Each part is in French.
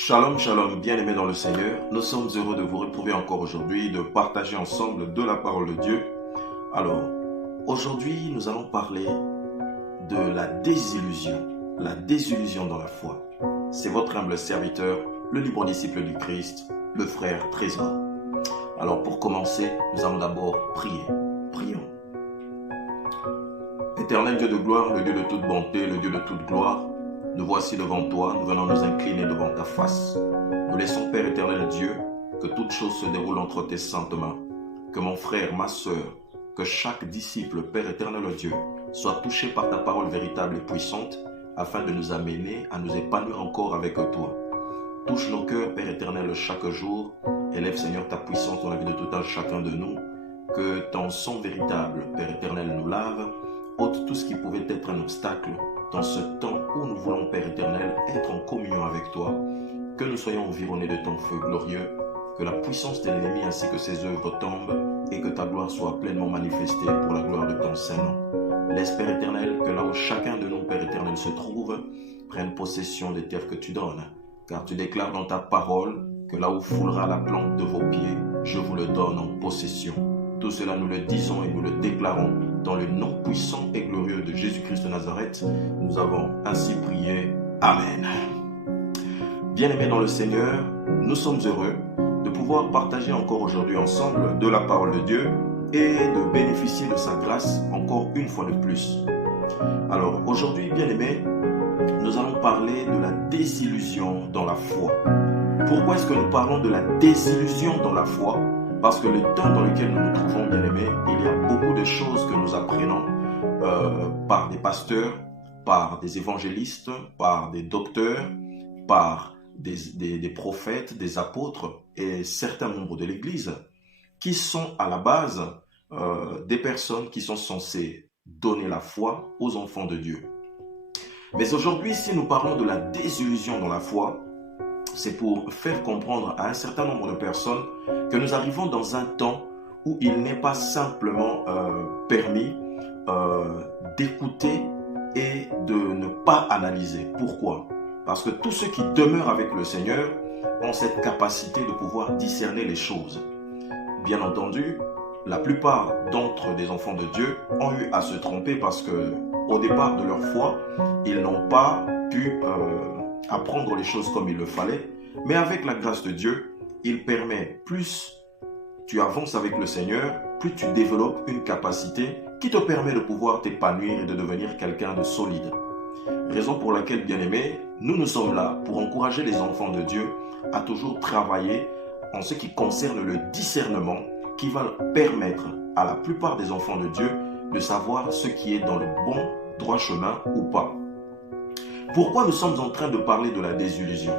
Shalom, shalom, bien-aimés dans le Seigneur. Nous sommes heureux de vous retrouver encore aujourd'hui, de partager ensemble de la parole de Dieu. Alors, aujourd'hui, nous allons parler de la désillusion dans la foi. C'est votre humble serviteur, le libre disciple du Christ, le frère Trésor. Alors, pour commencer, nous allons d'abord prier. Prions. Éternel Dieu de gloire, le Dieu de toute bonté, le Dieu de toute gloire, nous voici devant toi, nous venons nous incliner devant ta face. Nous laissons, Père éternel Dieu, que toute chose se déroule entre tes saintes mains. Que mon frère, ma sœur, que chaque disciple, Père éternel Dieu, soit touché par ta parole véritable et puissante, afin de nous amener à nous épanouir encore avec toi. Touche nos cœurs, Père éternel, chaque jour. Élève, Seigneur, ta puissance dans la vie de tout un chacun de nous. Que ton sang véritable, Père éternel, nous lave. Ôte tout ce qui pouvait être un obstacle dans ce temps où nous voulons, Père éternel, être en communion avec toi, que nous soyons environnés de ton feu glorieux, que la puissance de l'ennemi ainsi que ses œuvres tombent et que ta gloire soit pleinement manifestée pour la gloire de ton Saint-Nom. Laisse, Père éternel, que là où chacun de nous, Père éternel, se trouve, prenne possession des terres que tu donnes, car tu déclares dans ta parole que là où foulera la plante de vos pieds, je vous le donne en possession. Tout cela, nous le disons et nous le déclarons dans le nom puissant et glorieux de Jésus-Christ de Nazareth. Nous avons ainsi prié. Amen. Bien-aimés dans le Seigneur, nous sommes heureux de pouvoir partager encore aujourd'hui ensemble de la parole de Dieu et de bénéficier de sa grâce encore une fois de plus. Alors aujourd'hui, bien-aimés, nous allons parler de la désillusion dans la foi. Pourquoi est-ce que nous parlons de la désillusion dans la foi ? Parce que le temps dans lequel nous nous trouvons, bien-aimés, il y a beaucoup de choses que nous apprenons par des pasteurs, par des évangélistes, par des docteurs, par des prophètes, des apôtres et certains membres de l'Église qui sont à la base des personnes qui sont censées donner la foi aux enfants de Dieu. Mais aujourd'hui, si nous parlons de la désillusion dans la foi, c'est pour faire comprendre à un certain nombre de personnes que nous arrivons dans un temps où il n'est pas simplement permis d'écouter et de ne pas analyser. Pourquoi ? Parce que tous ceux qui demeurent avec le Seigneur ont cette capacité de pouvoir discerner les choses. Bien entendu, la plupart d'entre des enfants de Dieu ont eu à se tromper parce que au départ de leur foi, ils n'ont pas pu apprendre les choses comme il le fallait, mais avec la grâce de Dieu, il permet, plus tu avances avec le Seigneur, plus tu développes une capacité qui te permet de pouvoir t'épanouir et de devenir quelqu'un de solide. Raison pour laquelle, bien-aimés, nous sommes là pour encourager les enfants de Dieu à toujours travailler en ce qui concerne le discernement qui va permettre à la plupart des enfants de Dieu de savoir ce qui est dans le bon, droit chemin ou pas. Pourquoi nous sommes en train de parler de la désillusion ?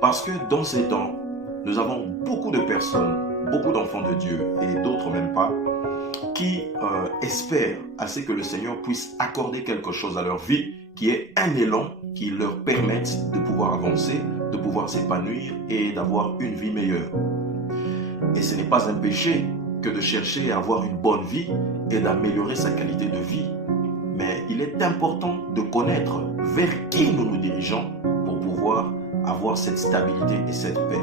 Parce que dans ces temps, nous avons beaucoup de personnes, beaucoup d'enfants de Dieu et d'autres même pas, qui espèrent à ce que le Seigneur puisse accorder quelque chose à leur vie, qui est un élan qui leur permette de pouvoir avancer, de pouvoir s'épanouir et d'avoir une vie meilleure. Et ce n'est pas un péché que de chercher à avoir une bonne vie et d'améliorer sa qualité de vie. Mais il est important de connaître vers qui nous nous dirigeons pour pouvoir avoir cette stabilité et cette paix.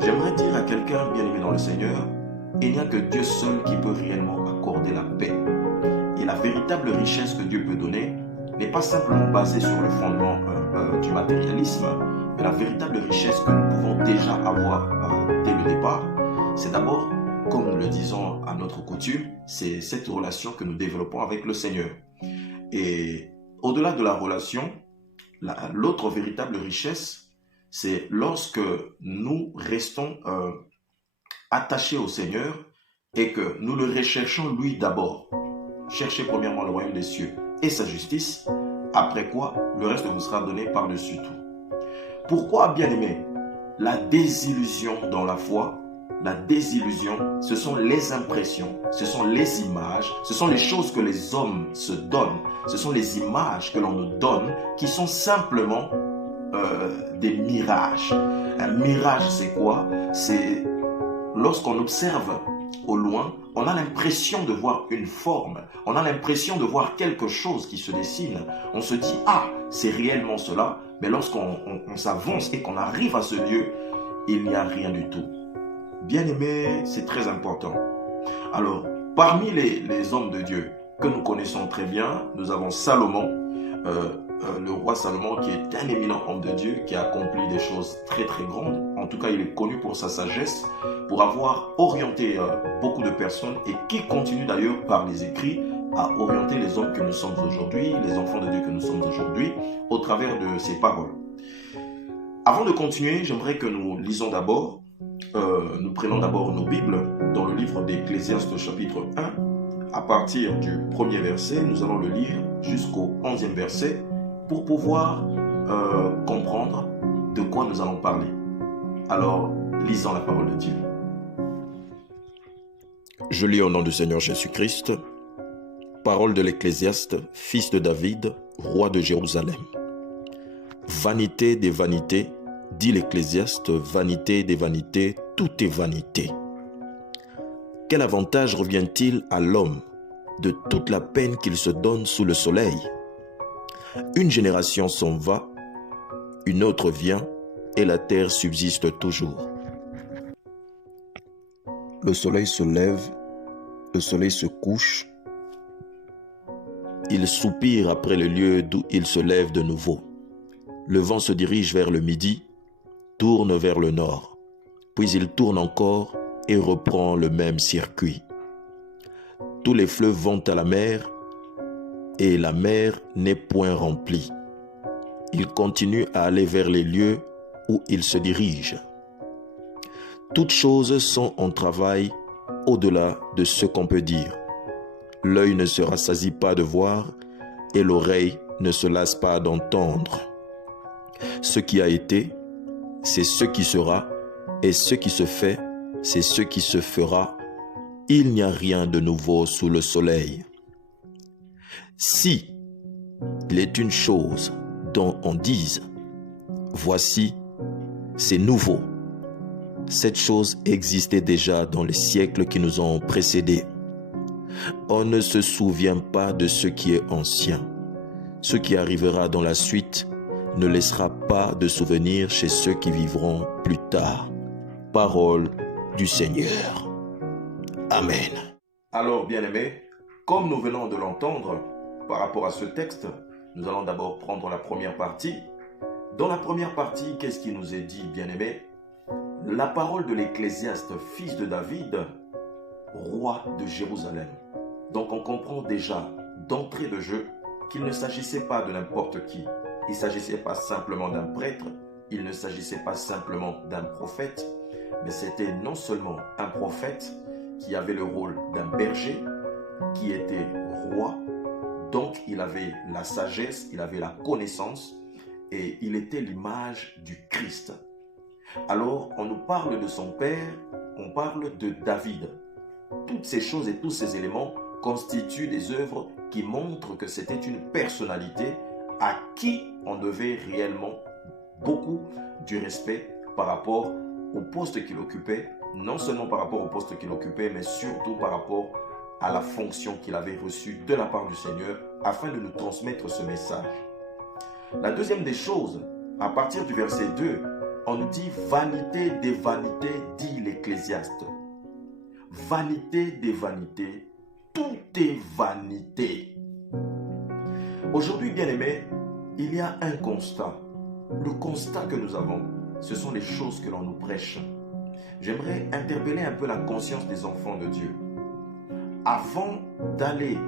J'aimerais dire à quelqu'un bien-aimé dans le Seigneur, il n'y a que Dieu seul qui peut réellement accorder la paix. Et la véritable richesse que Dieu peut donner n'est pas simplement basée sur le fondement du matérialisme, mais la véritable richesse que nous pouvons déjà avoir dès le départ, c'est d'abord, comme nous le disons à notre coutume, c'est cette relation que nous développons avec le Seigneur. Et au-delà de la relation, l'autre véritable richesse, c'est lorsque nous restons attachés au Seigneur et que nous le recherchons lui d'abord. Cherchez premièrement le royaume des cieux et sa justice, après quoi le reste vous sera donné par-dessus tout. Pourquoi, bien-aimés, la désillusion dans la foi? La désillusion, ce sont les impressions, ce sont les images, ce sont les choses que les hommes se donnent, ce sont les images que l'on nous donne qui sont simplement des mirages. Un mirage, c'est quoi? C'est lorsqu'on observe au loin, on a l'impression de voir une forme, on a l'impression de voir quelque chose qui se dessine. On se dit, ah, c'est réellement cela. Mais lorsqu'on s'avance et qu'on arrive à ce lieu, il n'y a rien du tout. Bien-aimé, c'est très important. Alors, parmi les hommes de Dieu que nous connaissons très bien, nous avons Salomon, le roi Salomon qui est un éminent homme de Dieu, qui a accompli des choses très très grandes. En tout cas, il est connu pour sa sagesse, pour avoir orienté beaucoup de personnes et qui continue d'ailleurs par les écrits à orienter les hommes que nous sommes aujourd'hui, les enfants de Dieu que nous sommes aujourd'hui, au travers de ses paroles. Avant de continuer, j'aimerais que nous lisons d'abord, nous prenons d'abord nos Bibles dans le livre d'Ecclésiaste chapitre 1. À partir du premier verset, nous allons le lire jusqu'au 11e verset pour pouvoir comprendre de quoi nous allons parler. Alors, lisons la parole de Dieu. Je lis au nom du Seigneur Jésus-Christ, parole de l'Ecclésiaste, fils de David, roi de Jérusalem. Vanité des vanités, dit l'Ecclésiaste, vanité des vanités, tout est vanité. Quel avantage revient-il à l'homme de toute la peine qu'il se donne sous le soleil? Une génération s'en va, une autre vient, et la terre subsiste toujours. Le soleil se lève, le soleil se couche. Il soupire après le lieu d'où il se lève de nouveau. Le vent se dirige vers le midi, tourne vers le nord, puis il tourne encore et reprend le même circuit. Tous les fleuves vont à la mer, et la mer n'est point remplie. Il continue à aller vers les lieux où il se dirige. Toutes choses sont en travail au-delà de ce qu'on peut dire. L'œil ne se rassasie pas de voir, et l'oreille ne se lasse pas d'entendre. Ce qui a été, c'est ce qui sera, et ce qui se fait, c'est ce qui se fera. Il n'y a rien de nouveau sous le soleil. Si il est une chose dont on dise, voici, c'est nouveau, cette chose existait déjà dans les siècles qui nous ont précédés. On ne se souvient pas de ce qui est ancien. Ce qui arrivera dans la suite ne laissera pas de souvenir chez ceux qui vivront plus tard. Parole du Seigneur. Amen. Alors, bien-aimés, comme nous venons de l'entendre, par rapport à ce texte, nous allons d'abord prendre la première partie. Dans la première partie, qu'est-ce qui nous est dit, bien-aimés? La parole de l'Ecclésiaste, fils de David, roi de Jérusalem. Donc on comprend déjà, d'entrée de jeu, qu'il ne s'agissait pas de n'importe qui. Il ne s'agissait pas simplement d'un prêtre, il ne s'agissait pas simplement d'un prophète, mais c'était non seulement un prophète qui avait le rôle d'un berger, qui était roi, donc il avait la sagesse, il avait la connaissance, et il était l'image du Christ. Alors, on nous parle de son père, on parle de David. Toutes ces choses et tous ces éléments constituent des œuvres qui montrent que c'était une personnalité à qui on devait réellement beaucoup du respect par rapport au poste qu'il occupait, non seulement par rapport au poste qu'il occupait, mais surtout par rapport à la fonction qu'il avait reçue de la part du Seigneur afin de nous transmettre ce message. La deuxième des choses, à partir du verset 2, on nous dit « Vanité des vanités, dit l'Ecclésiaste. » Vanité des vanités, tout est vanité. Aujourd'hui, bien-aimés, il y a un constat. Le constat que nous avons, ce sont les choses que l'on nous prêche. J'aimerais interpeller un peu la conscience des enfants de Dieu. Avant d'aller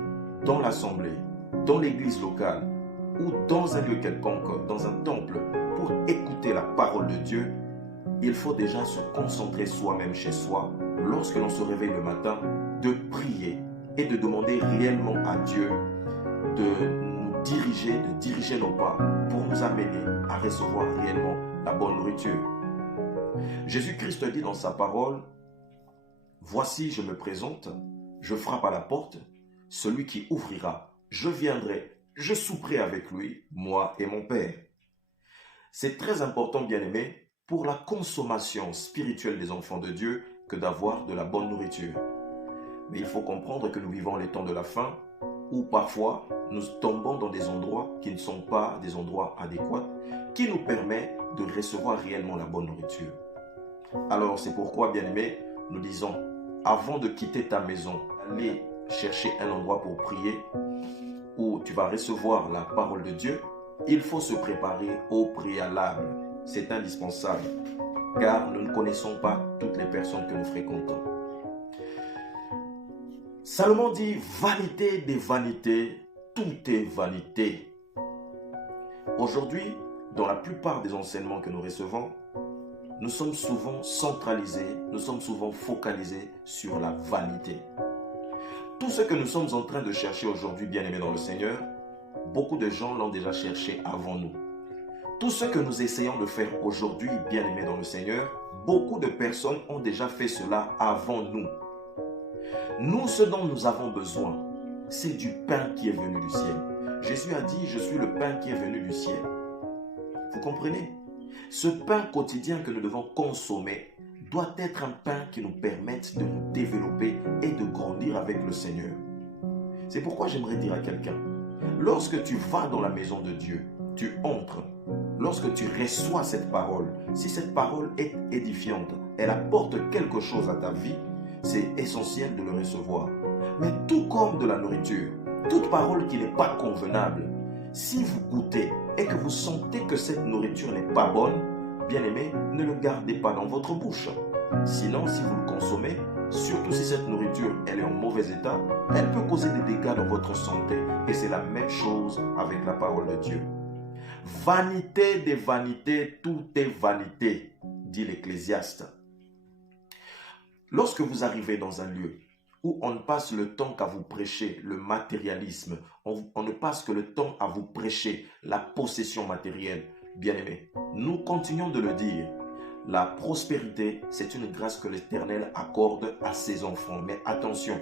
dans l'assemblée, dans l'église locale ou dans un lieu quelconque, dans un temple, pour écouter la parole de Dieu, il faut déjà se concentrer soi-même chez soi, lorsque l'on se réveille le matin, de prier et de demander réellement à Dieu de nous diriger, de diriger nos pas pour nous amener à recevoir réellement la bonne nourriture. Jésus-Christ dit dans sa parole, « Voici, je me présente, je frappe à la porte, celui qui ouvrira, je viendrai, je souperai avec lui, moi et mon Père. » C'est très important, bien-aimés, pour la consommation spirituelle des enfants de Dieu que d'avoir de la bonne nourriture. Mais il faut comprendre que nous vivons les temps de la fin où parfois nous tombons dans des endroits qui ne sont pas des endroits adéquats, qui nous permettent de recevoir réellement la bonne nourriture. Alors c'est pourquoi, bien-aimés, nous disons, avant de quitter ta maison, aller chercher un endroit pour prier, où tu vas recevoir la parole de Dieu, il faut se préparer au préalable. C'est indispensable, car nous ne connaissons pas toutes les personnes que nous fréquentons. Salomon dit, vanité des vanités, tout est vanité. Aujourd'hui, dans la plupart des enseignements que nous recevons, nous sommes souvent centralisés, nous sommes souvent focalisés sur la vanité. Tout ce que nous sommes en train de chercher aujourd'hui, bien-aimés dans le Seigneur, beaucoup de gens l'ont déjà cherché avant nous. Tout ce que nous essayons de faire aujourd'hui, bien-aimés dans le Seigneur, beaucoup de personnes ont déjà fait cela avant nous. Nous, ce dont nous avons besoin, c'est du pain qui est venu du ciel. Jésus a dit, je suis le pain qui est venu du ciel. Vous comprenez? Ce pain quotidien que nous devons consommer doit être un pain qui nous permette de nous développer et de grandir avec le Seigneur. C'est pourquoi j'aimerais dire à quelqu'un, lorsque tu vas dans la maison de Dieu, tu entres, lorsque tu reçois cette parole, si cette parole est édifiante, elle apporte quelque chose à ta vie, c'est essentiel de le recevoir. Mais tout comme de la nourriture, toute parole qui n'est pas convenable, si vous goûtez et que vous sentez que cette nourriture n'est pas bonne, bien-aimé, ne le gardez pas dans votre bouche. Sinon, si vous le consommez, surtout si cette nourriture elle est en mauvais état, elle peut causer des dégâts dans votre santé. Et c'est la même chose avec la parole de Dieu. Vanité des vanités, tout est vanité, dit l'Ecclésiaste. Lorsque vous arrivez dans un lieu où on ne passe le temps qu'à vous prêcher le matérialisme, on ne passe que le temps à vous prêcher la possession matérielle, bien-aimés, nous continuons de le dire. La prospérité, c'est une grâce que l'Éternel accorde à ses enfants. Mais attention,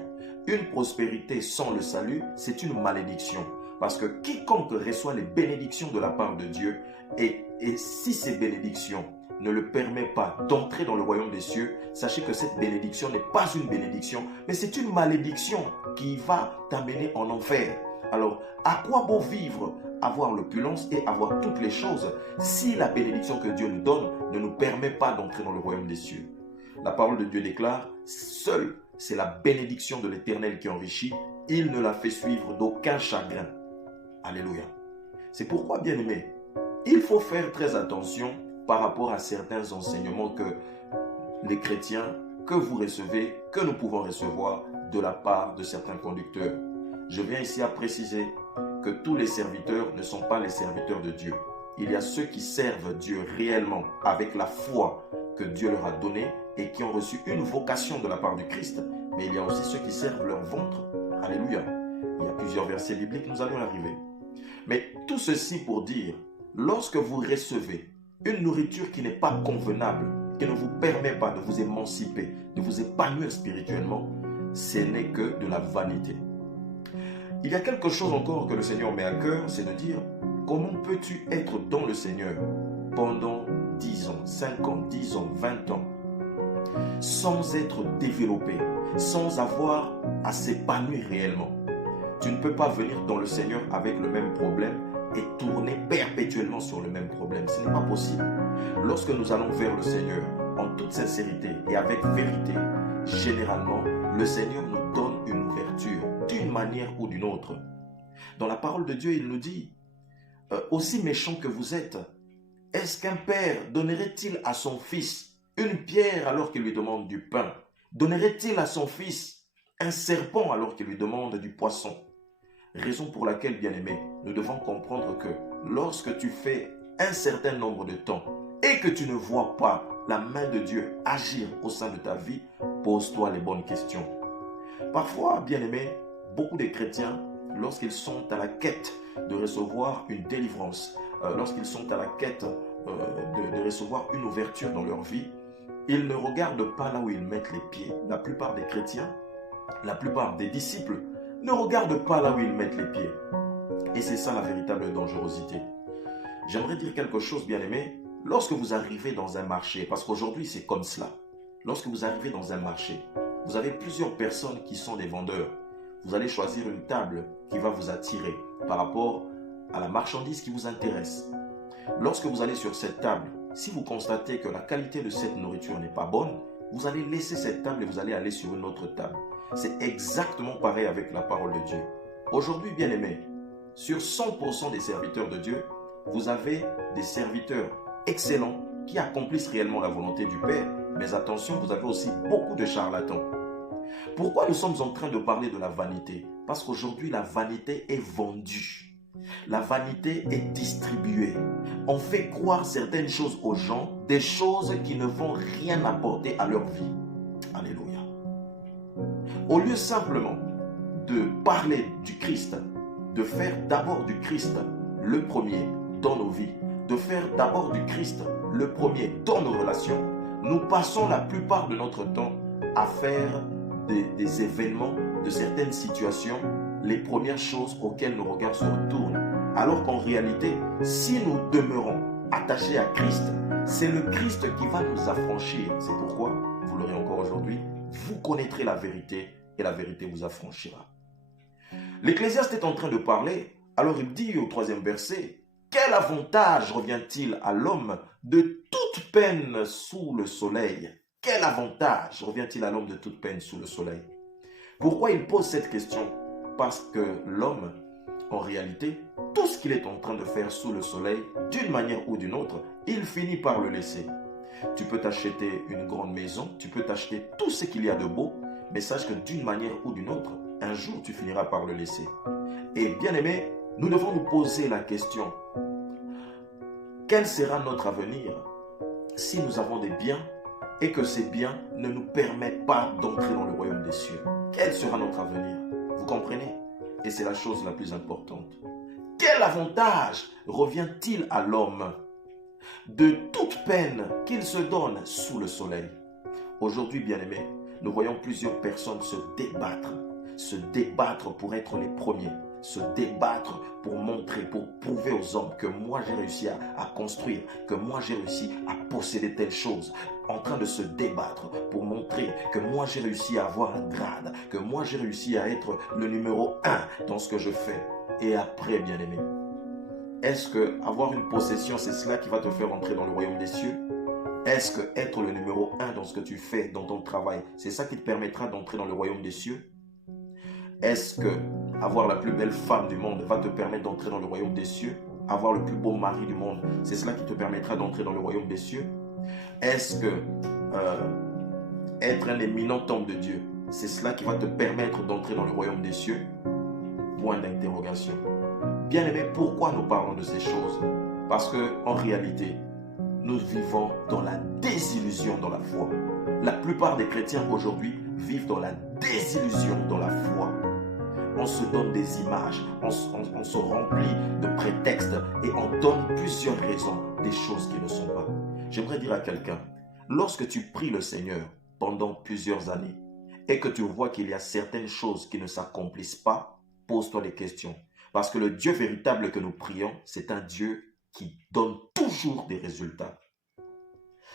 une prospérité sans le salut, c'est une malédiction. Parce que quiconque reçoit les bénédictions de la part de Dieu, et si ces bénédictions ne le permettent pas d'entrer dans le royaume des cieux, sachez que cette bénédiction n'est pas une bénédiction, mais c'est une malédiction qui va t'amener en enfer. Alors, à quoi bon vivre, avoir l'opulence et avoir toutes les choses si la bénédiction que Dieu nous donne ne nous permet pas d'entrer dans le royaume des cieux? La parole de Dieu déclare, seule c'est la bénédiction de l'Éternel qui enrichit, il ne la fait suivre d'aucun chagrin. Alléluia. C'est pourquoi, bien-aimés, il faut faire très attention par rapport à certains enseignements que les chrétiens, que vous recevez, que nous pouvons recevoir de la part de certains conducteurs. Je viens ici à préciser que tous les serviteurs ne sont pas les serviteurs de Dieu. Il y a ceux qui servent Dieu réellement avec la foi que Dieu leur a donnée et qui ont reçu une vocation de la part du Christ. Mais il y a aussi ceux qui servent leur ventre. Alléluia. Il y a plusieurs versets bibliques, nous allons y arriver. Mais tout ceci pour dire, lorsque vous recevez une nourriture qui n'est pas convenable, qui ne vous permet pas de vous émanciper, de vous épanouir spirituellement, ce n'est que de la vanité. Il y a quelque chose encore que le Seigneur met à cœur, c'est de dire, comment peux-tu être dans le Seigneur pendant 10 ans, 5 ans, 10 ans, 20 ans, sans être développé, sans avoir à s'épanouir réellement? Tu ne peux pas venir dans le Seigneur avec le même problème et tourner perpétuellement sur le même problème. Ce n'est pas possible. Lorsque nous allons vers le Seigneur en toute sincérité et avec vérité, généralement, le Seigneur nous donne une ouverture d'une manière ou d'une autre. Dans la parole de Dieu, il nous dit, aussi méchant que vous êtes, est-ce qu'un père donnerait-il à son fils une pierre alors qu'il lui demande du pain? Donnerait-il à son fils un serpent alors qu'il lui demande du poisson? Raison pour laquelle, bien-aimé, nous devons comprendre que lorsque tu fais un certain nombre de temps et que tu ne vois pas la main de Dieu agir au sein de ta vie, pose-toi les bonnes questions. Parfois, bien-aimé, beaucoup de chrétiens, lorsqu'ils sont à la quête de recevoir une délivrance, lorsqu'ils sont à la quête de recevoir une ouverture dans leur vie, ils ne regardent pas là où ils mettent les pieds. La plupart des chrétiens, la plupart des disciples, ne regardent pas là où ils mettent les pieds. Et c'est ça la véritable dangerosité. J'aimerais dire quelque chose, bien-aimé. Lorsque vous arrivez dans un marché, parce qu'aujourd'hui c'est comme cela, lorsque vous arrivez dans un marché, vous avez plusieurs personnes qui sont des vendeurs. Vous allez choisir une table qui va vous attirer par rapport à la marchandise qui vous intéresse. Lorsque vous allez sur cette table, si vous constatez que la qualité de cette nourriture n'est pas bonne, vous allez laisser cette table et vous allez aller sur une autre table. C'est exactement pareil avec la parole de Dieu. Aujourd'hui, bien-aimés, sur 100% des serviteurs de Dieu, vous avez des serviteurs excellents qui accomplissent réellement la volonté du Père. Mais attention, vous avez aussi beaucoup de charlatans. Pourquoi nous sommes en train de parler de la vanité? Parce qu'aujourd'hui, la vanité est vendue. La vanité est distribuée. On fait croire certaines choses aux gens, des choses qui ne vont rien apporter à leur vie. Alléluia. Au lieu simplement de parler du Christ, de faire d'abord du Christ le premier dans nos vies, de faire d'abord du Christ le premier dans nos relations, nous passons la plupart de notre temps à faire des événements, de certaines situations, les premières choses auxquelles nos regards se retournent. Alors qu'en réalité, si nous demeurons attachés à Christ, c'est le Christ qui va nous affranchir. C'est pourquoi, vous l'aurez encore aujourd'hui, vous connaîtrez la vérité et la vérité vous affranchira. L'Ecclésiaste est en train de parler, alors il dit au 3e verset, « Quel avantage revient-il à l'homme de toute peine sous le soleil ?» Quel avantage revient-il à l'homme de toute peine sous le soleil? Pourquoi il pose cette question? Parce que l'homme, en réalité, tout ce qu'il est en train de faire sous le soleil, d'une manière ou d'une autre, il finit par le laisser. Tu peux t'acheter une grande maison, tu peux t'acheter tout ce qu'il y a de beau, mais sache que d'une manière ou d'une autre, un jour tu finiras par le laisser. Et bien aimé, nous devons nous poser la question, quel sera notre avenir si nous avons des biens et que ces biens ne nous permettent pas d'entrer dans le royaume des cieux? Quel sera notre avenir? Vous comprenez? Et c'est la chose la plus importante. Quel avantage revient-il à l'homme de toute peine qu'il se donne sous le soleil? Aujourd'hui, bien-aimés, nous voyons plusieurs personnes se débattre pour être les premiers, se débattre pour montrer, pour prouver aux hommes que moi j'ai réussi à construire, que moi j'ai réussi à posséder telle chose, en train de se débattre pour montrer que moi j'ai réussi à avoir un grade, que moi j'ai réussi à être le numéro 1 dans ce que je fais. Et après, bien-aimé, est-ce que avoir une possession, c'est cela qui va te faire entrer dans le royaume des cieux? Est-ce que être le numéro 1 dans ce que tu fais, dans ton travail, c'est ça qui te permettra d'entrer dans le royaume des cieux? Est-ce que avoir la plus belle femme du monde va te permettre d'entrer dans le royaume des cieux? Avoir le plus beau mari du monde, c'est cela qui te permettra d'entrer dans le royaume des cieux? Est-ce que être un éminent homme de Dieu, c'est cela qui va te permettre d'entrer dans le royaume des cieux? Point d'interrogation. Bien aimé, pourquoi nous parlons de ces choses? Parce qu'en réalité, nous vivons dans la désillusion dans la foi. La plupart des chrétiens aujourd'hui vivent dans la désillusion dans la foi. On se donne des images, on se remplit de prétextes et on donne plusieurs raisons des choses qui ne sont pas. J'aimerais dire à quelqu'un, lorsque tu pries le Seigneur pendant plusieurs années et que tu vois qu'il y a certaines choses qui ne s'accomplissent pas, pose-toi des questions. Parce que le Dieu véritable que nous prions, c'est un Dieu qui donne toujours des résultats.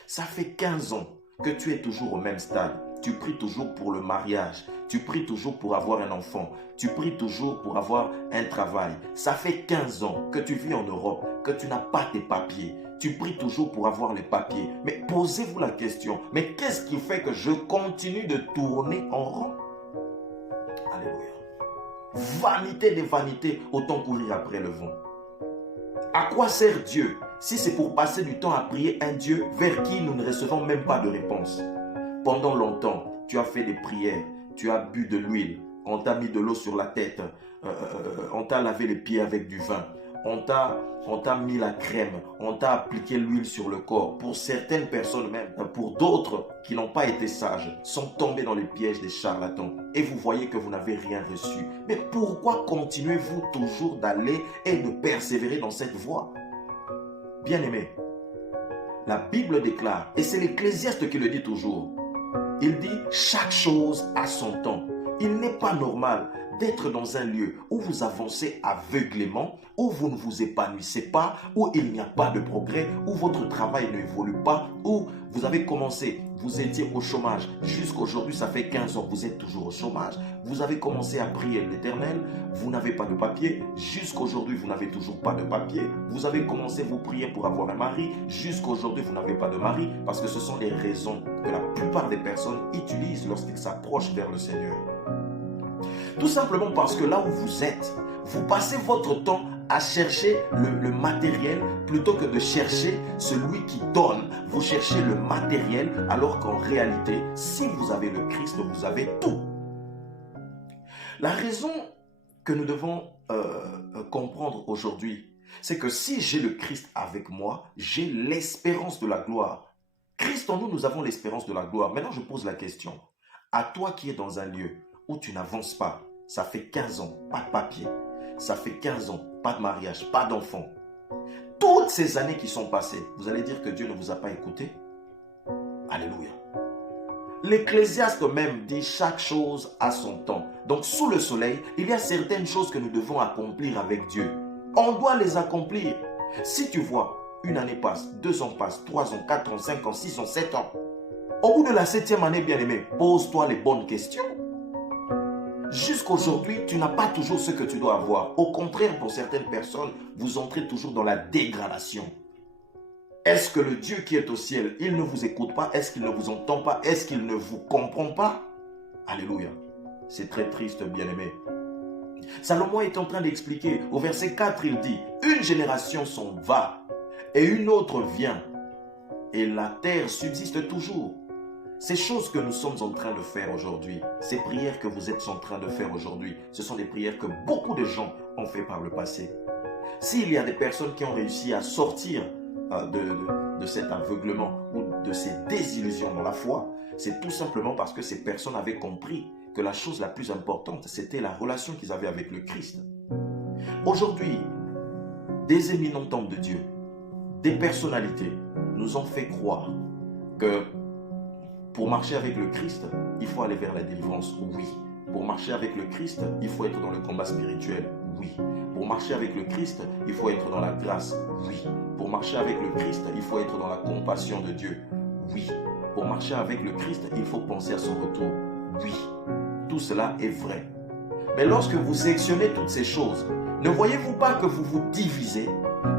Ça fait 15 ans que tu es toujours au même stade. Tu pries toujours pour le mariage. Tu pries toujours pour avoir un enfant. Tu pries toujours pour avoir un travail. Ça fait 15 ans que tu vis en Europe, que tu n'as pas tes papiers. Tu pries toujours pour avoir les papiers. Mais posez-vous la question, mais qu'est-ce qui fait que je continue de tourner en rond? Alléluia. Vanité des vanités, autant courir après le vent. À quoi sert Dieu si c'est pour passer du temps à prier un Dieu vers qui nous ne recevons même pas de réponse? Pendant longtemps, tu as fait des prières, tu as bu de l'huile, on t'a mis de l'eau sur la tête, on t'a lavé les pieds avec du vin, on t'a mis la crème, on t'a appliqué l'huile sur le corps. Pour certaines personnes même, pour d'autres qui n'ont pas été sages, sont tombés dans les pièges des charlatans. Et vous voyez que vous n'avez rien reçu. Mais pourquoi continuez-vous toujours d'aller et de persévérer dans cette voie? Bien-aimés, la Bible déclare, et c'est l'Ecclésiaste qui le dit toujours, il dit chaque chose a son temps. Il n'est pas normal d'être dans un lieu où vous avancez aveuglément, où vous ne vous épanouissez pas, où il n'y a pas de progrès, où votre travail n'évolue pas, où vous avez commencé, vous étiez au chômage, jusqu'à aujourd'hui, ça fait 15 ans, vous êtes toujours au chômage, vous avez commencé à prier l'Éternel, vous n'avez pas de papier, jusqu'à aujourd'hui, vous n'avez toujours pas de papier, vous avez commencé, vous prier pour avoir un mari, jusqu'à aujourd'hui, vous n'avez pas de mari, parce que ce sont les raisons que la plupart des personnes utilisent lorsqu'ils s'approchent vers le Seigneur. Tout simplement parce que là où vous êtes, vous passez votre temps à chercher le matériel plutôt que de chercher celui qui donne. Vous cherchez le matériel alors qu'en réalité, si vous avez le Christ, vous avez tout. La raison que nous devons comprendre aujourd'hui, c'est que si j'ai le Christ avec moi, j'ai l'espérance de la gloire. Christ en nous, nous avons l'espérance de la gloire. Maintenant, je pose la question. À toi qui es dans un lieu où tu n'avances pas, ça fait 15 ans, pas de papier. Ça fait 15 ans, pas de mariage, pas d'enfant. Toutes ces années qui sont passées, vous allez dire que Dieu ne vous a pas écouté? Alléluia. L'Ecclésiaste même dit chaque chose a son temps. Donc sous le soleil, il y a certaines choses que nous devons accomplir avec Dieu. On doit les accomplir. Si tu vois, une année passe, 2 ans passent, 3 ans, 4 ans, 5 ans, 6 ans, 7 ans. Au bout de la 7e année, bien-aimé, pose-toi les bonnes questions. Jusqu'aujourd'hui, tu n'as pas toujours ce que tu dois avoir. Au contraire, pour certaines personnes, vous entrez toujours dans la dégradation. Est-ce que le Dieu qui est au ciel, il ne vous écoute pas? Est-ce qu'il ne vous entend pas? Est-ce qu'il ne vous comprend pas? Alléluia. C'est très triste, bien-aimé. Salomon est en train d'expliquer. Au verset 4, il dit, « Une génération s'en va et une autre vient, et la terre subsiste toujours. » Ces choses que nous sommes en train de faire aujourd'hui, ces prières que vous êtes en train de faire aujourd'hui, ce sont des prières que beaucoup de gens ont fait par le passé. S'il y a des personnes qui ont réussi à sortir de cet aveuglement ou de ces désillusions dans la foi, c'est tout simplement parce que ces personnes avaient compris que la chose la plus importante, c'était la relation qu'ils avaient avec le Christ. Aujourd'hui, des éminents hommes de Dieu, des personnalités nous ont fait croire que pour marcher avec le Christ, il faut aller vers la délivrance, oui. Pour marcher avec le Christ, il faut être dans le combat spirituel, oui. Pour marcher avec le Christ, il faut être dans la grâce, oui. Pour marcher avec le Christ, il faut être dans la compassion de Dieu, oui. Pour marcher avec le Christ, il faut penser à son retour, oui. Tout cela est vrai. Mais lorsque vous sélectionnez toutes ces choses, ne voyez-vous pas que vous vous divisez,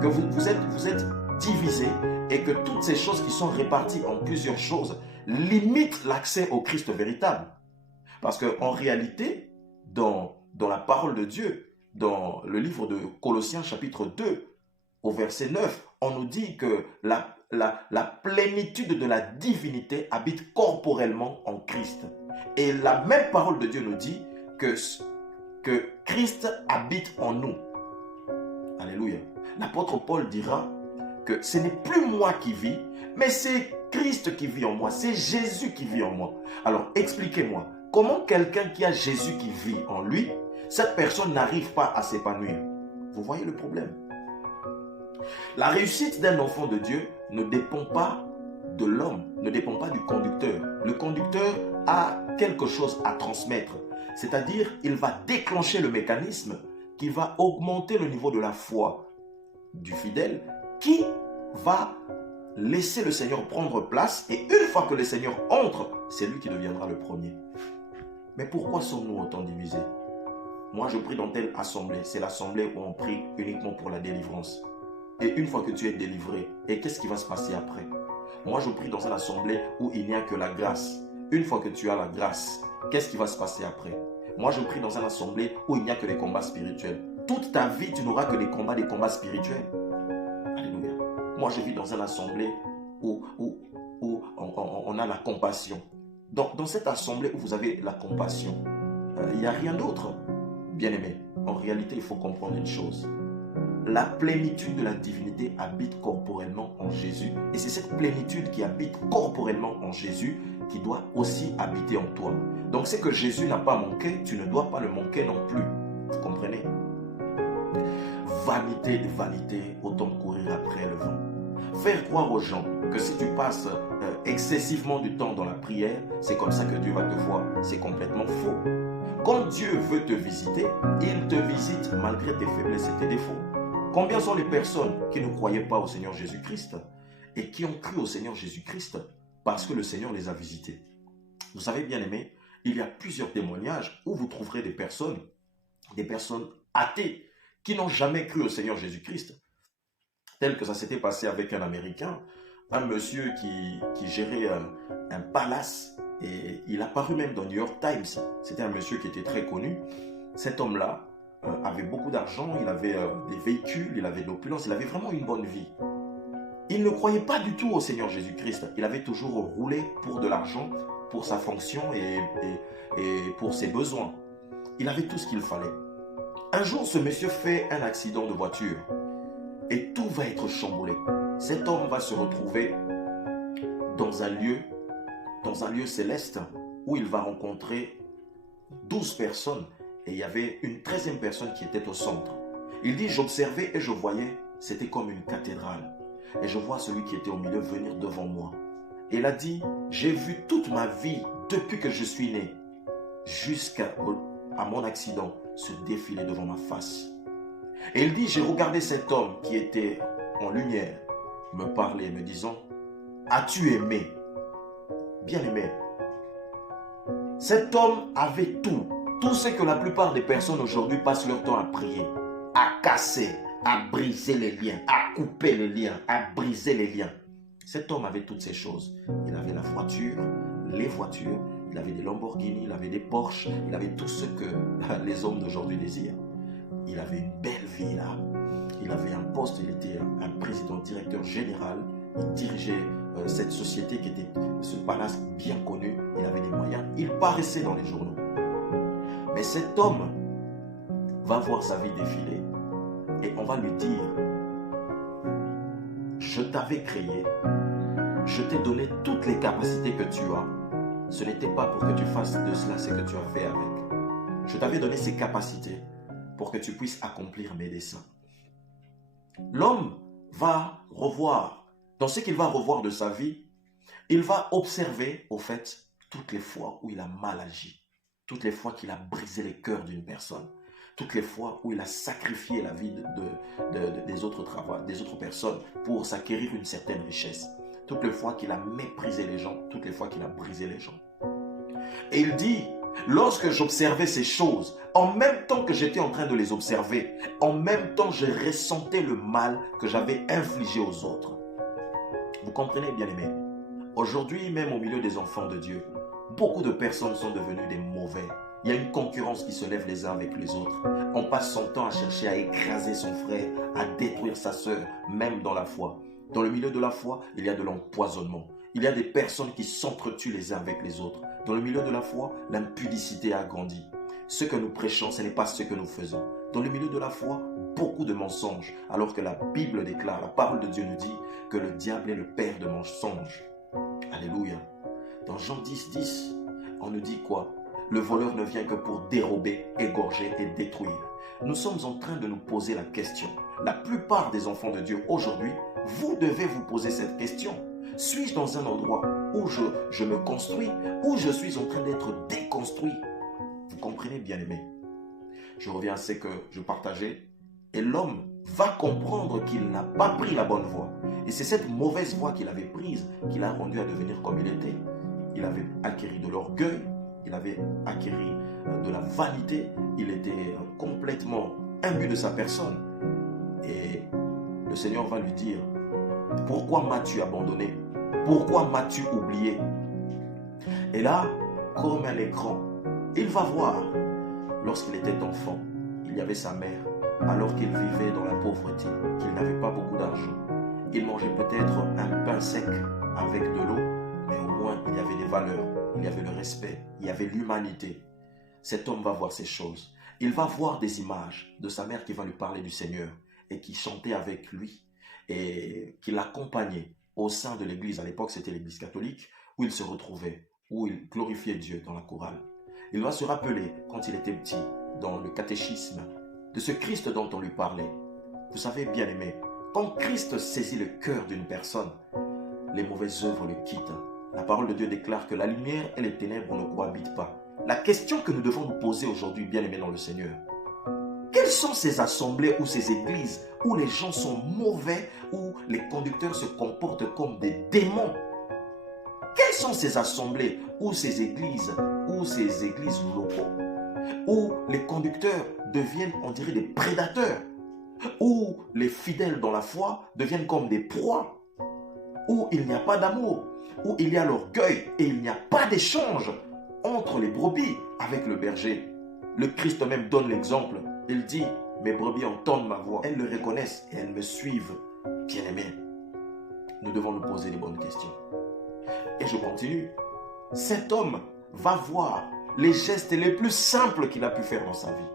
que vous êtes divisé et que toutes ces choses qui sont réparties en plusieurs choses limitent l'accès au Christ véritable? Parce qu'en réalité, dans la parole de Dieu, dans le livre de Colossiens chapitre 2, au verset 9, on nous dit que la plénitude de la divinité habite corporellement en Christ. Et la même parole de Dieu nous dit que Christ habite en nous. Alléluia. L'apôtre Paul dira que ce n'est plus moi qui vis, mais c'est Christ qui vit en moi, c'est Jésus qui vit en moi. Alors expliquez-moi, comment quelqu'un qui a Jésus qui vit en lui, cette personne n'arrive pas à s'épanouir? Vous voyez le problème? La réussite d'un enfant de Dieu ne dépend pas de l'homme, ne dépend pas du conducteur. Le conducteur a quelque chose à transmettre, c'est-à-dire il va déclencher le mécanisme qui va augmenter le niveau de la foi du fidèle qui va laisser le Seigneur prendre place, et une fois que le Seigneur entre, c'est lui qui deviendra le premier. Mais pourquoi sommes-nous autant divisés? Moi, je prie dans telle assemblée. C'est l'assemblée où on prie uniquement pour la délivrance. Et une fois que tu es délivré, et qu'est-ce qui va se passer après? Moi, je prie dans une assemblée où il n'y a que la grâce. Une fois que tu as la grâce, qu'est-ce qui va se passer après? Moi, je prie dans une assemblée où il n'y a que des combats spirituels. Toute ta vie, tu n'auras que des combats spirituels. Alléluia. Moi, je vis dans une assemblée où on a la compassion. Dans cette assemblée où vous avez la compassion, il n'y a rien d'autre. Bien-aimé, en réalité, il faut comprendre une chose. La plénitude de la divinité habite corporellement en Jésus. Et c'est cette plénitude qui habite corporellement en Jésus qui doit aussi habiter en toi. Donc, ce que Jésus n'a pas manqué, tu ne dois pas le manquer non plus. Vous comprenez? Vanité de vanité, autant courir après le vent. Faire croire aux gens que si tu passes excessivement du temps dans la prière, c'est comme ça que Dieu va te voir. C'est complètement faux. Quand Dieu veut te visiter, il te visite malgré tes faiblesses et tes défauts. Combien sont les personnes qui ne croyaient pas au Seigneur Jésus-Christ et qui ont cru au Seigneur Jésus-Christ parce que le Seigneur les a visités? Vous savez, bien aimés, il y a plusieurs témoignages où vous trouverez des personnes athées qui n'ont jamais cru au Seigneur Jésus-Christ. Tel que ça s'était passé avec un Américain, un monsieur qui gérait un palace, et il a paru même dans New York Times. C'était un monsieur qui était très connu. Cet homme-là avait beaucoup d'argent, il avait des véhicules, il avait de l'opulence, il avait vraiment une bonne vie. Il ne croyait pas du tout au Seigneur Jésus-Christ. Il avait toujours roulé pour de l'argent, pour sa fonction et pour ses besoins. Il avait tout ce qu'il fallait. Un jour, ce monsieur fait un accident de voiture et tout va être chamboulé. Cet homme va se retrouver dans un lieu céleste où il va rencontrer 12 personnes et il y avait une 13e personne qui était au centre. Il dit, j'observais et je voyais, c'était comme une cathédrale. Et je vois celui qui était au milieu venir devant moi. Et il a dit, j'ai vu toute ma vie depuis que je suis né jusqu'à mon accident se défiler devant ma face. Et il dit, j'ai regardé cet homme qui était en lumière me parler, me disant, as-tu aimé? Bien aimé. Cet homme avait tout ce que la plupart des personnes aujourd'hui passent leur temps à prier, à casser, à briser les liens, à couper les liens, à briser les liens. Cet homme avait toutes ces choses. Il avait la voiture, les voitures, il avait des Lamborghini, il avait des Porsche, il avait tout ce que les hommes d'aujourd'hui désirent. Il avait une belle vie là. Il avait un poste, il était un président directeur général. Il dirigeait cette société qui était ce palace bien connu. Il avait des moyens. Il paraissait dans les journaux. Mais cet homme va voir sa vie défiler et on va lui dire, je t'avais créé, je t'ai donné toutes les capacités que tu as. Ce n'était pas pour que tu fasses de cela ce que tu as fait avec. Je t'avais donné ces capacités pour que tu puisses accomplir mes desseins. L'homme va revoir, dans ce qu'il va revoir de sa vie, il va observer, au fait, toutes les fois où il a mal agi, toutes les fois qu'il a brisé les cœurs d'une personne, toutes les fois où il a sacrifié la vie des autres personnes pour s'acquérir une certaine richesse, toutes les fois qu'il a méprisé les gens, toutes les fois qu'il a brisé les gens. Et il dit, lorsque j'observais ces choses, en même temps que j'étais en train de les observer, en même temps je ressentais le mal que j'avais infligé aux autres. Vous comprenez, bien aimés? Aujourd'hui, même au milieu des enfants de Dieu, beaucoup de personnes sont devenues des mauvais. Il y a une concurrence qui se lève les uns avec les autres. On passe son temps à chercher à écraser son frère, à détruire sa sœur, même dans la foi. Dans le milieu de la foi, il y a de l'empoisonnement. Il y a des personnes qui s'entretuent les uns avec les autres. Dans le milieu de la foi, l'impudicité a grandi. Ce que nous prêchons, ce n'est pas ce que nous faisons. Dans le milieu de la foi, beaucoup de mensonges, alors que la Bible déclare, la parole de Dieu nous dit que le diable est le père de mensonges. Alléluia. Dans Jean 10, on nous dit quoi? Le voleur ne vient que pour dérober, égorger et détruire. Nous sommes en train de nous poser la question. La plupart des enfants de Dieu aujourd'hui, vous devez vous poser cette question. Suis-je dans un endroit où je me construis, ou je suis en train d'être déconstruit? Vous comprenez, bien aimé? Je reviens à ce que je partageais. Et l'homme va comprendre qu'il n'a pas pris la bonne voie. Et c'est cette mauvaise voie qu'il avait prise qui l'a rendu à devenir comme il était. Il avait acquis de l'orgueil, il avait acquis de la vanité, il était complètement imbu de sa personne. Et le Seigneur va lui dire, pourquoi m'as-tu abandonné? Pourquoi m'as-tu oublié? Et là, comme un écran, il va voir, lorsqu'il était enfant, il y avait sa mère, alors qu'il vivait dans la pauvreté, qu'il n'avait pas beaucoup d'argent. Il mangeait peut-être un pain sec avec de l'eau, mais au moins il y avait des valeurs, il y avait le respect, il y avait l'humanité. Cet homme va voir ces choses. Il va voir des images de sa mère qui va lui parler du Seigneur et qui chantait avec lui et qui l'accompagnait au sein de l'église. À l'époque, c'était l'église catholique où il se retrouvait, où il glorifiait Dieu dans la chorale. Il va se rappeler, quand il était petit, dans le catéchisme, de ce Christ dont on lui parlait. Vous savez, bien aimé, quand Christ saisit le cœur d'une personne, les mauvaises œuvres le quittent. La parole de Dieu déclare que la lumière et les ténèbres ne cohabitent pas. la question que nous devons nous poser aujourd'hui, bien-aimés dans le Seigneur, quelles sont ces assemblées ou ces églises où les gens sont mauvais, où les conducteurs se comportent comme des démons? Quelles sont ces assemblées ou ces églises locaux où les conducteurs deviennent, on dirait, des prédateurs, où les fidèles dans la foi deviennent comme des proies, où il n'y a pas d'amour, où il y a l'orgueil et il n'y a pas d'échange entre les brebis avec le berger? Le Christ même donne l'exemple. Il dit, mes brebis entendent ma voix, elles le reconnaissent et elles me suivent. Bien-aimés, nous devons nous poser les bonnes questions. Et je continue. Cet homme va voir les gestes les plus simples qu'il a pu faire dans sa vie.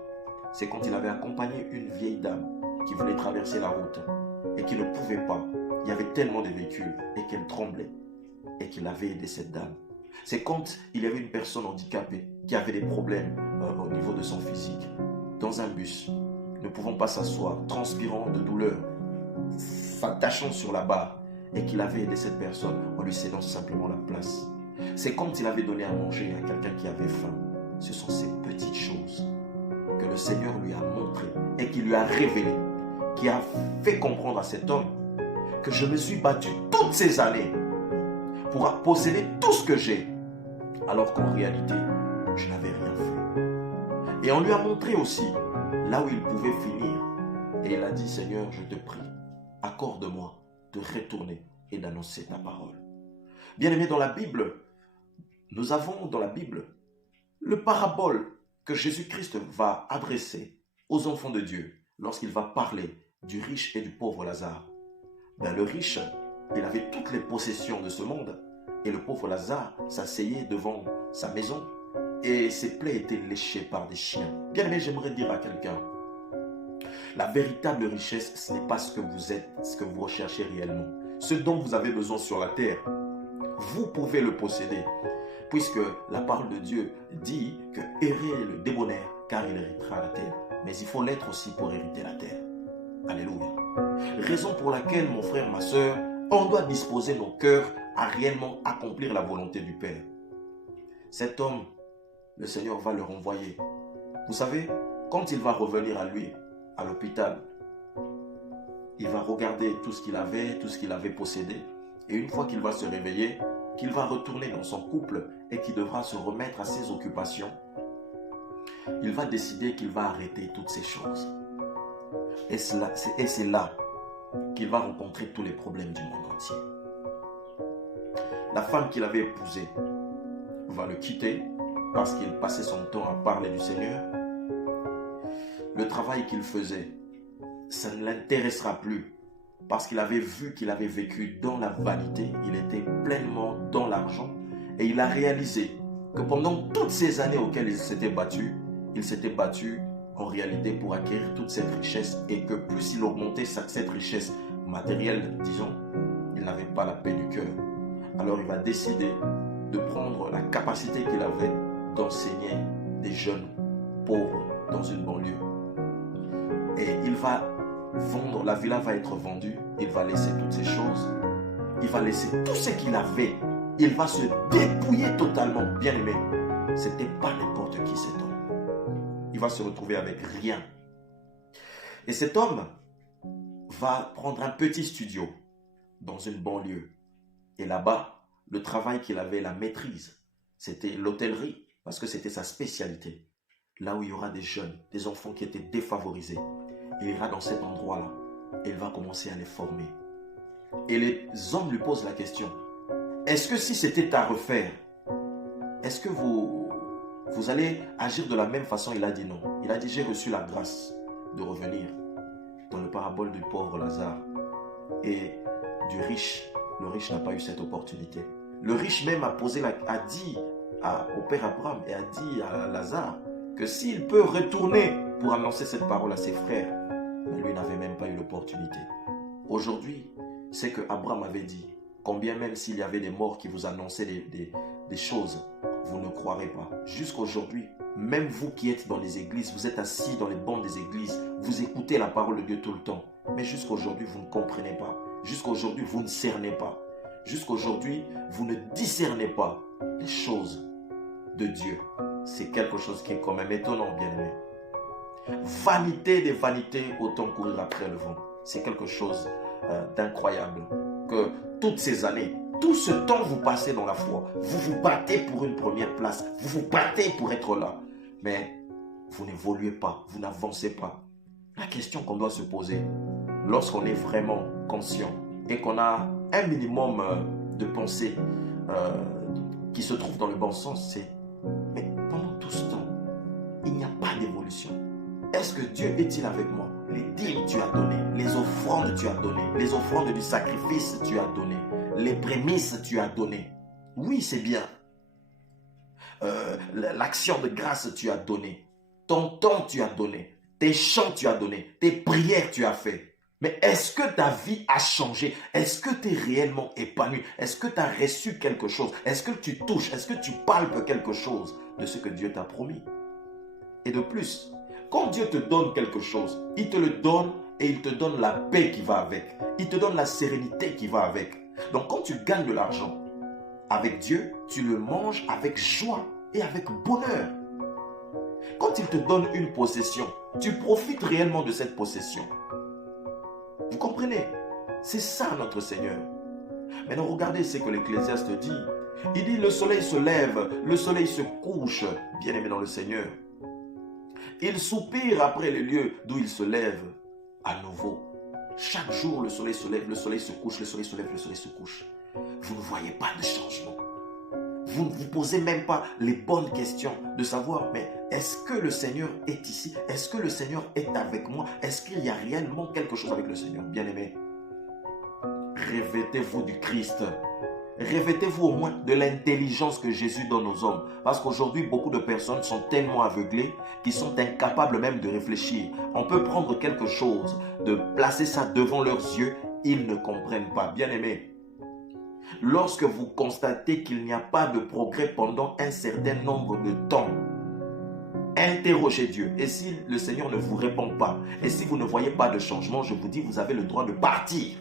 C'est quand il avait accompagné une vieille dame qui voulait traverser la route et qui ne pouvait pas. Il y avait tellement de véhicules et qu'elle tremblait et qu'il avait aidé cette dame. C'est quand il y avait une personne handicapée qui avait des problèmes au niveau de son physique. Dans un bus, ne pouvant pas s'asseoir, transpirant de douleur, s'attachant sur la barre, et qu'il avait aidé cette personne en lui cédant simplement la place. C'est quand il avait donné à manger à quelqu'un qui avait faim. Ce sont ces petites choses que le Seigneur lui a montrées et qui lui a révélées, qui a fait comprendre à cet homme que je me suis battu toutes ces années pour posséder tout ce que j'ai, alors qu'en réalité, je n'avais rien fait. Et on lui a montré aussi là où il pouvait finir. Et il a dit, Seigneur, je te prie, accorde-moi de retourner et d'annoncer ta parole. Bien-aimés, dans la Bible, nous avons dans la Bible le parabole que Jésus-Christ va adresser aux enfants de Dieu lorsqu'il va parler du riche et du pauvre Lazare. Le riche, il avait toutes les possessions de ce monde et le pauvre Lazare s'asseyait devant sa maison et ses plaies étaient léchées par des chiens. Bien-aimés, j'aimerais dire à quelqu'un, la véritable richesse, ce n'est pas ce que vous êtes, ce que vous recherchez réellement. Ce dont vous avez besoin sur la terre, vous pouvez le posséder. Puisque la parole de Dieu dit que hérit le débonnaire, car il héritera la terre. Mais il faut l'être aussi pour hériter la terre. Alléluia. Raison pour laquelle, mon frère, ma soeur, on doit disposer nos cœurs à réellement accomplir la volonté du Père. Cet homme, le Seigneur va le renvoyer. Vous savez, quand il va revenir à lui, à l'hôpital, il va regarder tout ce qu'il avait possédé, et une fois qu'il va se réveiller, qu'il va retourner dans son couple et qu'il devra se remettre à ses occupations, il va décider qu'il va arrêter toutes ces choses. Et c'est là qu'il va rencontrer tous les problèmes du monde entier. La femme qu'il avait épousée va le quitter parce qu'il passait son temps à parler du Seigneur. Le travail qu'il faisait, ça ne l'intéressera plus parce qu'il avait vu qu'il avait vécu dans la vanité, il était pleinement dans l'argent et il a réalisé que pendant toutes ces années auxquelles il s'était battu en réalité pour acquérir toute cette richesse et que plus il augmentait cette richesse matérielle, disons, il n'avait pas la paix du cœur. Alors il va décider de prendre la capacité qu'il avait d'enseigner des jeunes pauvres dans une banlieue. Et il va vendre, la villa va être vendue, il va laisser toutes ces choses, il va laisser tout ce qu'il avait, il va se dépouiller totalement. Bien aimé, c'était pas n'importe qui cet homme. Il va se retrouver avec rien. Et cet homme va prendre un petit studio dans une banlieue. Et là-bas, le travail qu'il avait, la maîtrise, c'était l'hôtellerie, parce que c'était sa spécialité. Là où il y aura des jeunes, des enfants qui étaient défavorisés. Il ira dans cet endroit-là et il va commencer à les former. Et les hommes lui posent la question, est-ce que si c'était à refaire, est-ce que vous allez agir de la même façon? Il a dit non. Il a dit, j'ai reçu la grâce de revenir dans le parabole du pauvre Lazare et du riche. Le riche n'a pas eu cette opportunité. Le riche même a dit au père Abraham et a dit à Lazare que s'il peut retourner pour annoncer cette parole à ses frères, mais lui n'avait même pas eu l'opportunité. Aujourd'hui, c'est que Abraham avait dit, combien même s'il y avait des morts qui vous annonçaient des choses, vous ne croirez pas. Jusqu'aujourd'hui, même vous qui êtes dans les églises, vous êtes assis dans les bancs des églises, vous écoutez la parole de Dieu tout le temps, mais jusqu'aujourd'hui, vous ne comprenez pas. Jusqu'aujourd'hui, vous ne cernez pas. Jusqu'aujourd'hui, vous ne discernez pas les choses de Dieu. c'est quelque chose qui est quand même étonnant, bien-aimé. Vanité des vanités, autant courir après le vent. C'est quelque chose d'incroyable. Que toutes ces années, tout ce temps vous passez dans la foi, vous vous battez pour une première place, vous vous battez pour être là. Mais vous n'évoluez pas, vous n'avancez pas. La question qu'on doit se poser, lorsqu'on est vraiment conscient et qu'on a un minimum de pensée qui se trouve dans le bon sens, c'est mais pendant tout ce temps, il n'y a pas d'évolution. Est-ce que Dieu est-il avec moi? Les dîmes tu as donné, les offrandes tu as donné, les offrandes du sacrifice tu as donné, les prémices tu as donné. Oui, c'est bien. L'action de grâce tu as donné, ton temps tu as donné, tes chants tu as donné, tes prières tu as fait. Mais est-ce que ta vie a changé? Est-ce que tu es réellement épanoui? Est-ce que tu as reçu quelque chose? Est-ce que tu touches? Est-ce que tu palpes quelque chose de ce que Dieu t'a promis? Et de plus, quand Dieu te donne quelque chose, il te le donne et il te donne la paix qui va avec. Il te donne la sérénité qui va avec. Donc quand tu gagnes de l'argent avec Dieu, tu le manges avec joie et avec bonheur. Quand il te donne une possession, tu profites réellement de cette possession. Vous comprenez? C'est ça notre Seigneur. Maintenant regardez ce que l'Ecclésiaste dit. Il dit le soleil se lève, le soleil se couche, bien-aimé dans le Seigneur. Il soupire après les lieux d'où il se lève à nouveau. Chaque jour, le soleil se lève, le soleil se couche, le soleil se lève, le soleil se couche. Vous ne voyez pas de changement. Vous ne vous posez même pas les bonnes questions de savoir, mais est-ce que le Seigneur est ici? Est-ce que le Seigneur est avec moi? Est-ce qu'il y a réellement quelque chose avec le Seigneur? Bien-aimé, revêtez-vous du Christ. Revêtez-vous au moins de l'intelligence que Jésus donne aux hommes. Parce qu'aujourd'hui, beaucoup de personnes sont tellement aveuglées qu'ils sont incapables même de réfléchir. On peut prendre quelque chose, de placer ça devant leurs yeux, ils ne comprennent pas. Bien-aimés, lorsque vous constatez qu'il n'y a pas de progrès pendant un certain nombre de temps, interrogez Dieu. Et si le Seigneur ne vous répond pas, et si vous ne voyez pas de changement, je vous dis, vous avez le droit de partir.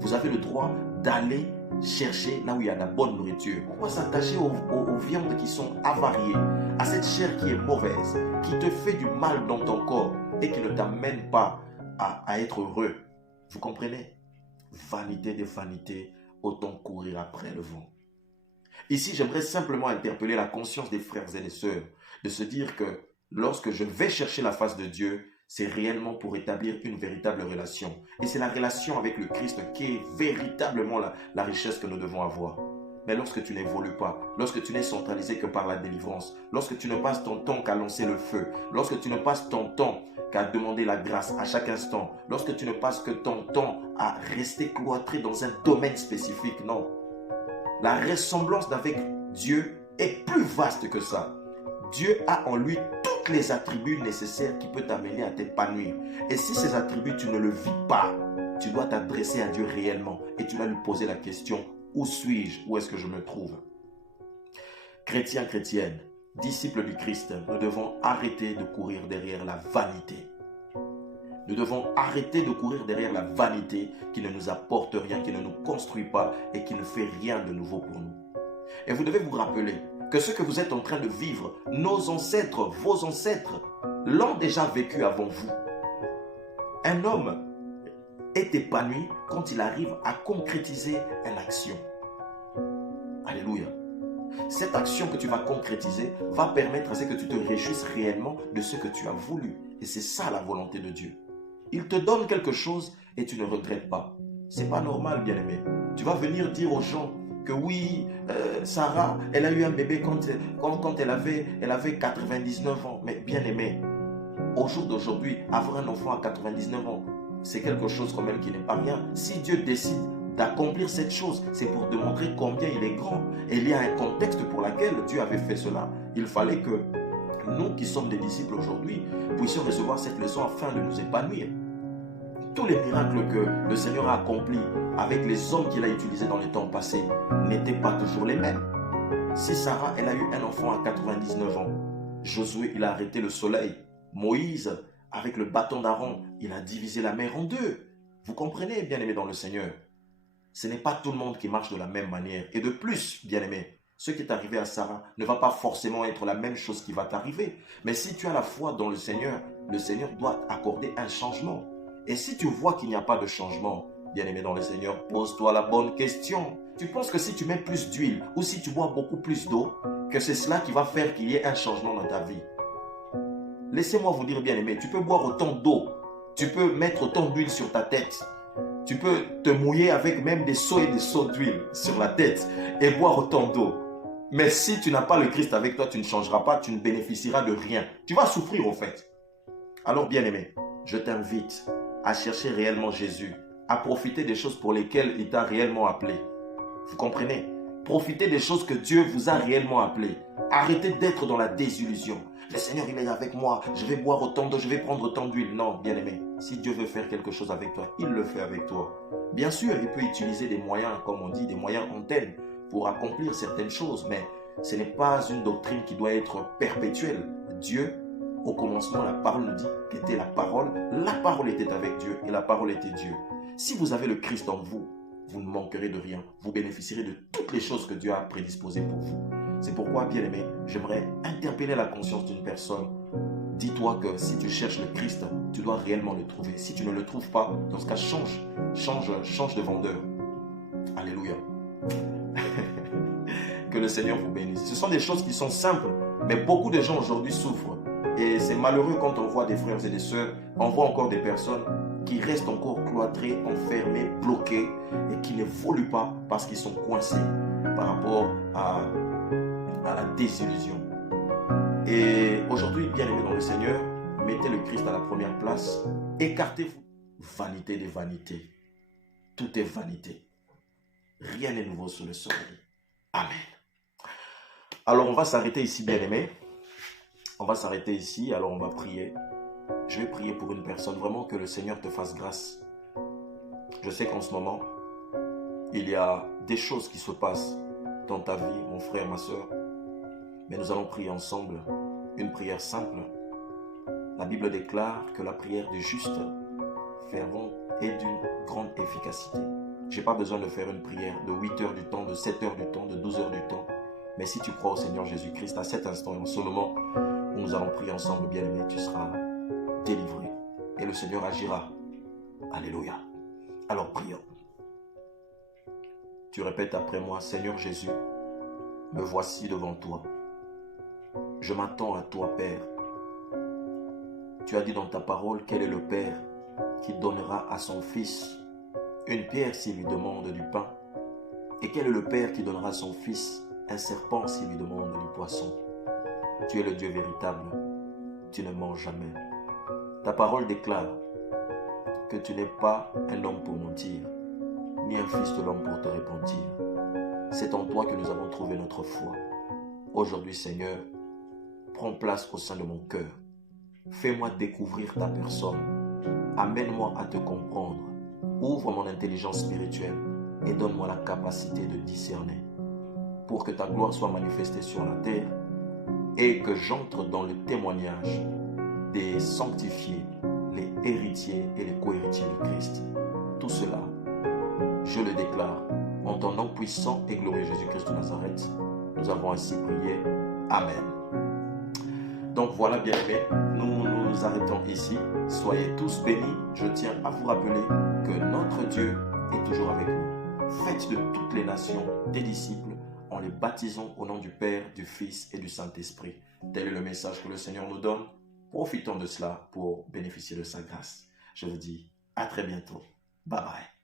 Vous avez le droit d'aller chercher là où il y a de la bonne nourriture. Pourquoi s'attacher aux viandes qui sont avariées, à cette chair qui est mauvaise, qui te fait du mal dans ton corps et qui ne t'amène pas à être heureux? Vous comprenez? Vanité des vanités, autant courir après le vent. Ici, j'aimerais simplement interpeller la conscience des frères et des sœurs, de se dire que lorsque je vais chercher la face de Dieu, c'est réellement pour établir une véritable relation. Et c'est la relation avec le Christ qui est véritablement la richesse que nous devons avoir. Mais lorsque tu n'évolues pas, lorsque tu n'es centralisé que par la délivrance, lorsque tu ne passes ton temps qu'à lancer le feu, lorsque tu ne passes ton temps qu'à demander la grâce à chaque instant, lorsque tu ne passes que ton temps à rester cloîtré dans un domaine spécifique, non. La ressemblance avec Dieu est plus vaste que ça. Dieu a en lui tous les attributs nécessaires qui peuvent t'amener à t'épanouir. Et si ces attributs, tu ne le vis pas, tu dois t'adresser à Dieu réellement et tu dois lui poser la question, où suis-je? Où est-ce que je me trouve? Chrétiens, chrétiennes, disciples du Christ, nous devons arrêter de courir derrière la vanité. Nous devons arrêter de courir derrière la vanité qui ne nous apporte rien, qui ne nous construit pas et qui ne fait rien de nouveau pour nous. Et vous devez vous rappeler que ce que vous êtes en train de vivre, nos ancêtres, vos ancêtres, l'ont déjà vécu avant vous. Un homme est épanoui quand il arrive à concrétiser une action. Alléluia. Cette action que tu vas concrétiser va permettre à ce que tu te réjouisses réellement de ce que tu as voulu. Et c'est ça la volonté de Dieu. Il te donne quelque chose et tu ne regrettes pas. C'est pas normal, bien-aimé. Tu vas venir dire aux gens que oui, Sarah, elle a eu un bébé quand elle avait 99 ans. Mais bien-aimé, au jour d'aujourd'hui, avoir un enfant à 99 ans, c'est quelque chose quand même qui n'est pas rien. Si Dieu décide d'accomplir cette chose, c'est pour démontrer combien il est grand. Et il y a un contexte pour lequel Dieu avait fait cela. Il fallait que nous qui sommes des disciples aujourd'hui puissions recevoir cette leçon afin de nous épanouir. Tous les miracles que le Seigneur a accomplis avec les hommes qu'il a utilisés dans les temps passés n'étaient pas toujours les mêmes. Si Sarah, elle a eu un enfant à 99 ans, Josué, il a arrêté le soleil. Moïse, avec le bâton d'Aaron, il a divisé la mer en deux. Vous comprenez, bien-aimés dans le Seigneur? Ce n'est pas tout le monde qui marche de la même manière. Et de plus, bien-aimés, Ce qui est arrivé à Sarah ne va pas forcément être la même chose qui va t'arriver. Mais si tu as la foi dans le Seigneur doit accorder un changement. Et si tu vois qu'il n'y a pas de changement, bien-aimé dans le Seigneur, pose-toi la bonne question. Tu penses que si tu mets plus d'huile ou si tu bois beaucoup plus d'eau, que c'est cela qui va faire qu'il y ait un changement dans ta vie? Laissez-moi vous dire, bien-aimé, tu peux boire autant d'eau, tu peux mettre autant d'huile sur ta tête, tu peux te mouiller avec même des seaux et des seaux d'huile sur la tête et boire autant d'eau. Mais si tu n'as pas le Christ avec toi, tu ne changeras pas, tu ne bénéficieras de rien. Tu vas souffrir au fait. Alors, bien-aimé, je t'invite à chercher réellement Jésus, à profiter des choses pour lesquelles il t'a réellement appelé. Vous comprenez? Profitez des choses que Dieu vous a réellement appelé. Arrêtez d'être dans la désillusion. Le Seigneur, il est avec moi. Je vais boire autant d'eau, je vais prendre autant d'huile. Non, bien-aimé, si Dieu veut faire quelque chose avec toi, il le fait avec toi. Bien sûr, il peut utiliser des moyens, comme on dit, des moyens antennes pour accomplir certaines choses, mais ce n'est pas une doctrine qui doit être perpétuelle. Dieu, au commencement, la parole nous dit qu'était la parole était avec Dieu et la parole était Dieu. Si vous avez le Christ en vous, vous ne manquerez de rien. Vous bénéficierez de toutes les choses que Dieu a prédisposées pour vous. C'est pourquoi, bien-aimé, j'aimerais interpeller la conscience d'une personne. Dis-toi que si tu cherches le Christ, tu dois réellement le trouver. Si tu ne le trouves pas, dans ce cas, change de vendeur. Alléluia. Que le Seigneur vous bénisse. Ce sont des choses qui sont simples, mais beaucoup de gens aujourd'hui souffrent. Et c'est malheureux quand on voit des frères et des sœurs, on voit encore des personnes qui restent encore cloîtrés, enfermés, bloqués et qui n'évoluent pas parce qu'ils sont coincés par rapport à la désillusion. Et aujourd'hui, bien-aimés dans le Seigneur, mettez le Christ à la première place, écartez-vous. Vanité des vanités. Tout est vanité. Rien n'est nouveau sous le soleil. Amen. Alors on va s'arrêter ici, bien-aimés. On va s'arrêter ici, alors on va prier. Je vais prier pour une personne, vraiment que le Seigneur te fasse grâce. Je sais qu'en ce moment, il y a des choses qui se passent dans ta vie, mon frère, ma soeur. Mais nous allons prier ensemble une prière simple. La Bible déclare que la prière du juste fervent est d'une grande efficacité. Je n'ai pas besoin de faire une prière de 8 heures du temps, de 7 heures du temps, de 12 heures du temps. Mais si tu crois au Seigneur Jésus-Christ, à cet instant et en ce moment où nous allons prier ensemble, bien-aimé, tu seras délivré. Et le Seigneur agira. Alléluia. Alors prions. Tu répètes après moi, Seigneur Jésus, me voici devant toi. Je m'attends à toi, Père. Tu as dit dans ta parole quel est le Père qui donnera à son Fils une pierre s'il lui demande du pain. Et quel est le Père qui donnera à son Fils un serpent s'il lui demande du poisson. Tu es le Dieu véritable. Tu ne mens jamais. Ta parole déclare que tu n'es pas un homme pour mentir, ni un fils de l'homme pour te repentir. C'est en toi que nous avons trouvé notre foi. Aujourd'hui, Seigneur, prends place au sein de mon cœur. Fais-moi découvrir ta personne. Amène-moi à te comprendre. Ouvre mon intelligence spirituelle et donne-moi la capacité de discerner pour que ta gloire soit manifestée sur la terre et que j'entre dans le témoignage des sanctifiés, les héritiers et les co-héritiers de Christ. Tout cela, je le déclare en ton nom puissant et glorieux Jésus-Christ de Nazareth. Nous avons ainsi prié. Amen. Donc voilà, bien-aimés, nous nous arrêtons ici. Soyez tous bénis. Je tiens à vous rappeler que notre Dieu est toujours avec nous. Faites de toutes les nations des disciples en les baptisant au nom du Père, du Fils et du Saint-Esprit. Tel est le message que le Seigneur nous donne. Profitons de cela pour bénéficier de sa grâce. Je vous dis à très bientôt. Bye bye.